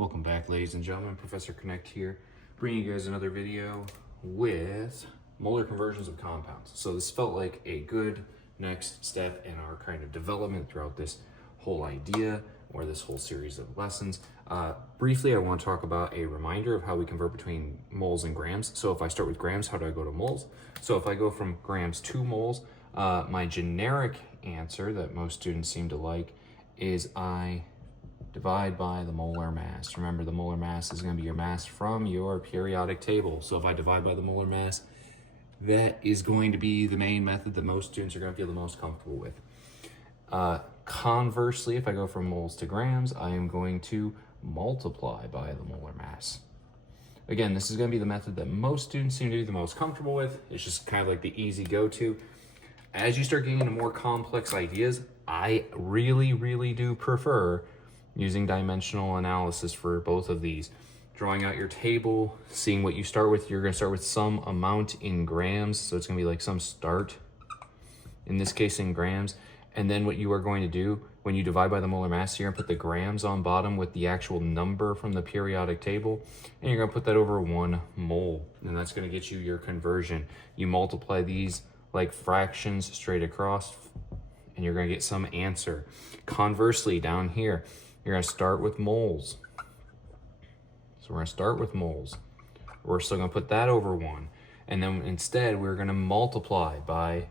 Welcome back, ladies and gentlemen. Professor Connect here, bringing you guys another video with molar conversions of compounds. So this felt like a good next step in our kind of development throughout this whole idea or this whole series of lessons. Briefly, I want to talk about a reminder of how we convert between moles and grams. So if I start with grams, how do I go to moles? So if I go from grams to moles, my generic answer that most students seem to like is I divide by the molar mass. Remember, the molar mass is going to be your mass from your periodic table. So if I divide by the molar mass, that is going to be the main method that most students are going to feel the most comfortable with. Conversely, if I go from moles to grams, I am going to multiply by the molar mass. Again, this is going to be the method that most students seem to be the most comfortable with. It's just kind of like the easy go-to. As you start getting into more complex ideas, I really do prefer using dimensional analysis for both of these. Drawing out your table, seeing what you start with. You're going to start with some amount in grams, so it's going to be like some start, in this case in grams. And then what you are going to do when you divide by the molar mass, you're going to put the grams on bottom with the actual number from the periodic table, and you're going to put that over 1 mole, and that's going to get you your conversion. You multiply these like fractions straight across, and you're going to get some answer. Conversely, down here, you're going to start with moles. So we're going to start with moles. We're still going to put that over 1. And then instead, we're going to multiply by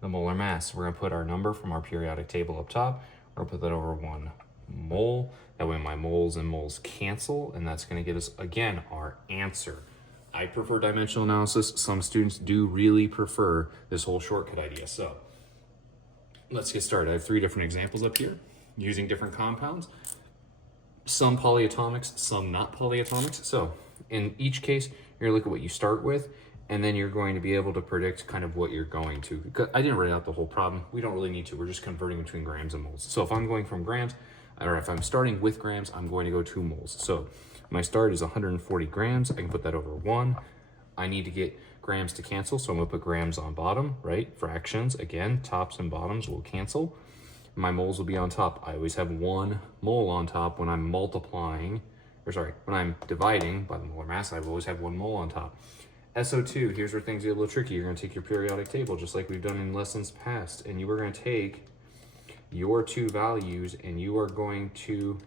the molar mass. We're going to put our number from our periodic table up top. We're going to put that over 1 mole. That way my moles and moles cancel, and that's going to get us, again, our answer. I prefer dimensional analysis. Some students do really prefer this whole shortcut idea. So let's get started. I have 3 different examples up here using different compounds, some polyatomics, some not polyatomics. So in each case, you're gonna look at what you start with, and then you're going to be able to predict kind of what you're going to. Because I didn't write out the whole problem. We don't really need to. We're just converting between grams and moles. So if I'm going from grams, or if I'm starting with grams, I'm going to go to moles. So my start is 140 grams. I can put that over 1. I need to get grams to cancel, so I'm gonna put grams on bottom, right? Fractions, again, tops and bottoms will cancel. My moles will be on top. I always have 1 mole on top when I'm multiplying, when I'm dividing by the molar mass, I always have 1 mole on top. SO2, here's where things get a little tricky. You're gonna take your periodic table, just like we've done in lessons past, and you are gonna take your 2 values and you are going to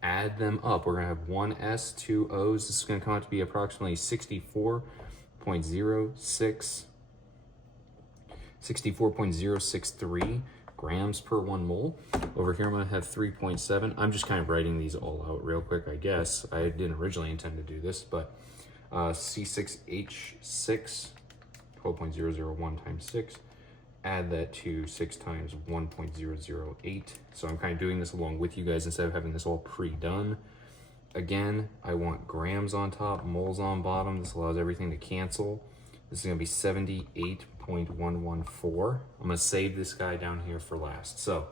add them up. We're gonna have 1 S, 2 O's. This is gonna come out to be approximately 64.063 grams per 1 mole. Over here, I'm gonna have 3.7. I'm just kind of writing these all out real quick, I guess. I didn't originally intend to do this, but C6H6, 12.001 times 6. Add that to 6 times 1.008. So I'm kind of doing this along with you guys instead of having this all pre-done. Again, I want grams on top, moles on bottom. This allows everything to cancel. This is gonna be 78.114. I'm gonna save this guy down here for last. So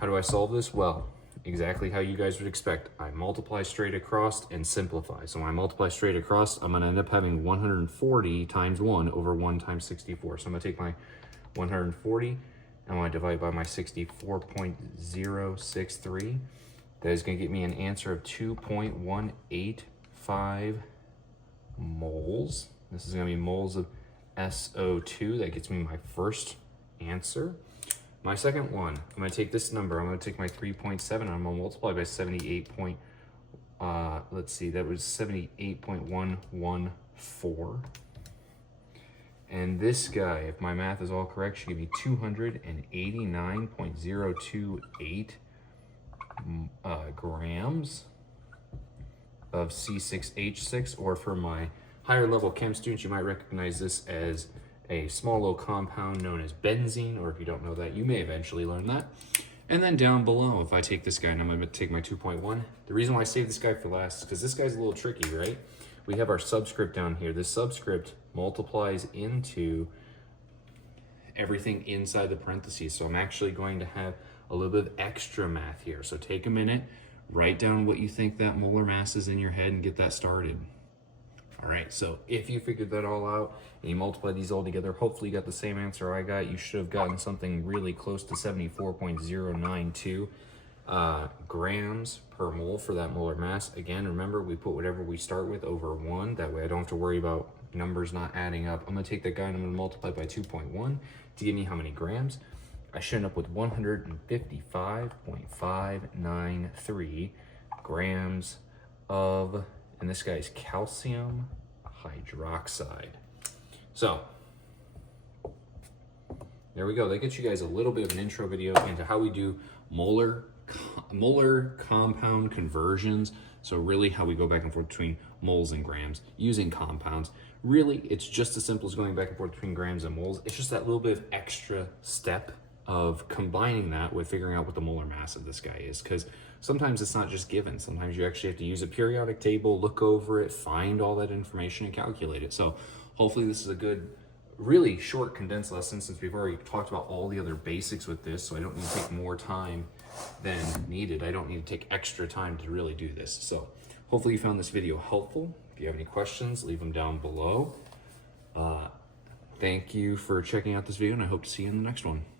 how do I solve this? Well, exactly how you guys would expect. I multiply straight across and simplify. So when I multiply straight across, I'm gonna end up having 140 times 1 over 1 times 64. So I'm gonna take my 140, and when I divide by my 64.063, that is going to get me an answer of 2.185 moles. This is going to be moles of SO2. That gets me my first answer. My second one, I'm going to take this number, I'm going to take my 3.7, and I'm going to multiply by 78. Let's see, that was 78.114. And this guy, if my math is all correct, should give me 289.028 grams of C6H6, or for my higher level chem students, you might recognize this as a small little compound known as benzene, or if you don't know that, you may eventually learn that. And then down below, if I take this guy and I'm gonna take my 2.1, the reason why I saved this guy for last is because this guy's a little tricky, right? We have our subscript down here. This subscript multiplies into everything inside the parentheses. So I'm actually going to have a little bit of extra math here. So take a minute, write down what you think that molar mass is in your head and get that started. All right, so if you figured that all out and you multiply these all together, hopefully you got the same answer I got. You should have gotten something really close to 74.092. grams per mole for that molar mass. Again, remember, we put whatever we start with over 1. That way I don't have to worry about numbers not adding up. I'm going to take that guy and I'm going to multiply by 2.1 to give me how many grams. I should end up with 155.593 grams of, and this guy's calcium hydroxide. So there we go. That gets you guys a little bit of an intro video into how we do molar compound conversions. So really how we go back and forth between moles and grams using compounds. Really, it's just as simple as going back and forth between grams and moles. It's just that little bit of extra step of combining that with figuring out what the molar mass of this guy is, because sometimes it's not just given. Sometimes you actually have to use a periodic table, look over it, find all that information and calculate it. So hopefully this is a good, really short condensed lesson, since we've already talked about all the other basics with this, so I don't need to take more time than needed. I don't need to take extra time to really do this. So hopefully you found this video helpful. If you have any questions, leave them down below. Thank you for checking out this video, and I hope to see you in the next one.